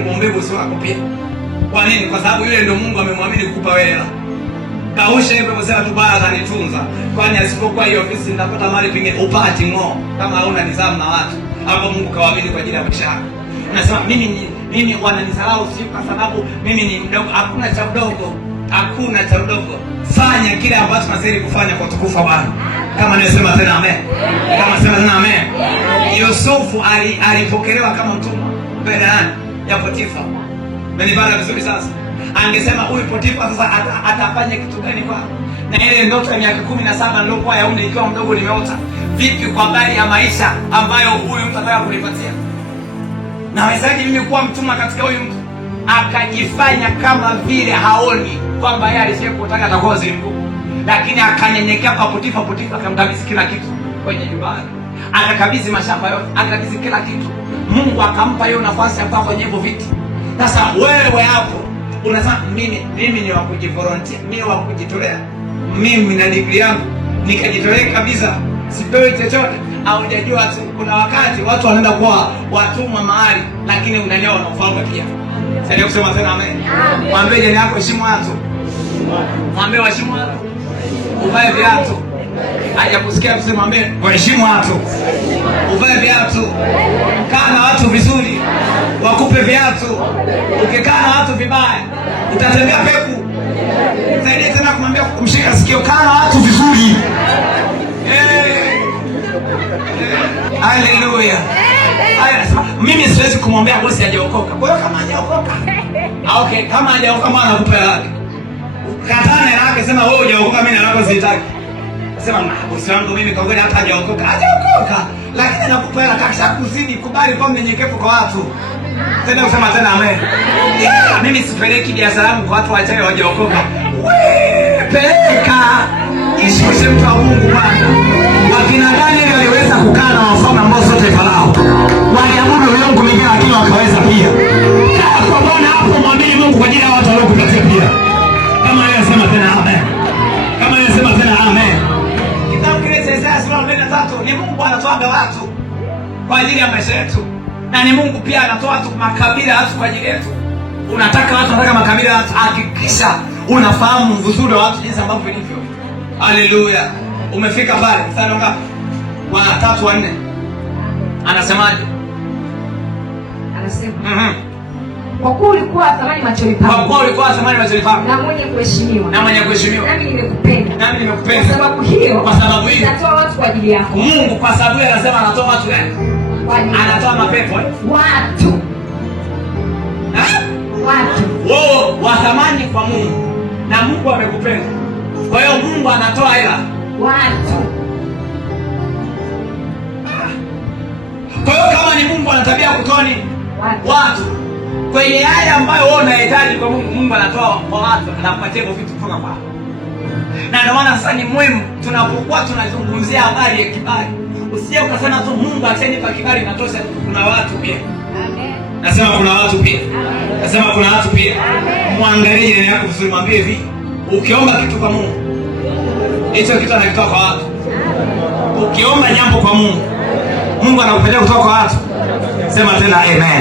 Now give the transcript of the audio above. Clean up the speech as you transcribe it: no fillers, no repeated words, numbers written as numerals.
Muombe bosi wako pia. Kwa nini? Kwa sababu yule ndio Mungu amemwamini kukupa wewe hela. Kausha hivyo kwa sababu baya atanitunza. Kwani asipokuwa hiyo ofisi nitapata mali pengine upati ngo kama hauna nidhamu na watu. Hapo Mungu kawaamini kwa ajili ya maisha yako. Unasema mimi wananisalau si kwa sababu mimi ni mdogo. Hakuna cha mdogo. Hakuna cha mdogo. Fanya kile ambacho unastahili kufanya kwa utukufu wa Bwana. Kama nimesema tena amen. Kama sema tena amen. Yusufu alipokelewa kama mtumwa mbele ya Potifa. Menibana vizuri sasa. Angesema huyu Potifa sasa atafanya kitu gani kwa? Na ile ndoto ya miaka 17 ndio kwa Yaunde ikiwa mdogo nimeota. Vipi kwa habari ya maisha ambayo huyu mtu anataka kunipatia? Na wezaje mimi kuwa mtumwa katika huyu mtu? Akajifanya kama vile haoni kwamba yeye alishakutaka atakuwa waziri mkuu. Lakini akanyenyekea kwa Potifa. Potifa akamkabidhi kila kitu kwenye nyumba. Akakabidhi mashamba yote, akakabidhi kila kitu. Mungu akampa hiyo nafasi ya kukaa kwenye hivyo viti. Sasa wewe hapo unasema mimi ni wa kujivolunteer, mimi wa kujitolea. Mimi na degree yangu nikajitolea kabisa. Sipewi chochote. Au hujajua tu kuna wakati watu wanaenda kuwa watumwa mahali lakini unanyoa na ufalme pia. Sasa kusema tena amen. Mwambie jirani yako heshimu watu. Mwambie waheshimu watu. Uvae viatu. Hajakusikia kusema amen. Waheshimu watu. Uvae viatu. Kaa na watu vizuri. Wakupe viatu. Ukikaa na watu vibaya utatembea peku. Saidia tena kumwambia kumshika sikio, kaa na watu vizuri. Haleluya. Mimi siwezi kumwambia bosi hajaokoka. Kwa hiyo kama hajaokoka. Okay, kama hajaokoka maana anakupa hela. Katana yake sema wewe hujaokoka, mimi nalako sitaki. Sema bosi wangu mimi kwa kweli hata hajaokoka. Hajaokoka. Lakini nakupa hela kakisha kuzidi, kubali kwa mnyenyekevu kwa watu. Tena kusema tena amen. Mimi sipeleki biashara yangu kwa watu wachache hawajaokoka. Wewe peleka. Ishushe mtu wa Mungu Bwana. Wakina Danieli waliweza kukaa na wafalme ambao sote Farao. Waliabudu miungu mingine lakini wakaweza pia. Kwa Bwana hapo mwamini Mungu kwa ajili ya watu waliokupatia pia. Kama yeye sema tena amen. Kama yeye sema tena amen. Kitabu kile cha Isaya sura 43 ni Mungu anatoa watu kwa ajili ya maisha yetu. Na ni Mungu pia anatoa watu makabila watu kwa ajili yetu. Unataka watu, unataka makabila watu, hakikisha unafahamu vizuri watu jinsi ambavyo vilivyo. Haleluya. Umefika pale mfano ngapi? Wa 3 wa 4. Anasemaje? Anasema kwa kuwa ulikuwa thamani machoni pangu. Kwa kuwa ulikuwa thamani machoni pangu. Na mwenye kuheshimiwa. Na mwenye kuheshimiwa. Nami nimekupenda. Nami nimekupenda. Kwa sababu hiyo. Kwa sababu hiyo. Natoa watu kwa ajili yako. Mungu kwa sababu yeye anasema anatoa watu gani? Anatoa mapepo. Watu. Watu. Wewe wa thamani kwa Mungu. Na Mungu amekupenda. Kwa hiyo Mungu anatoa hela. Watu. Kwa hiyo kama ni Mungu ana tabia kutoa ni watu. Kwenye haya ambayo wewe unahitaji kwa Mungu, Mungu anatoa kwa watu, anakupatia vitu kutoka kwako. Na ndio maana sasa ni muhimu tunapokuwa tunazungumzia habari ya kibali. Usije ukasema tu Mungu atanipa kibali natosha, kuna watu pia. Amen. Nasema kuna watu pia. Amen. Nasema kuna watu pia. Amen. Muangalie jirani yako vizuri, mwambie hivi, ukiomba kitu kwa Mungu, hicho kitu anakitoa kwa watu. Ukiomba jambo kwa Mungu, Mungu anakupatia kutoka kwa watu. Sema tena amen.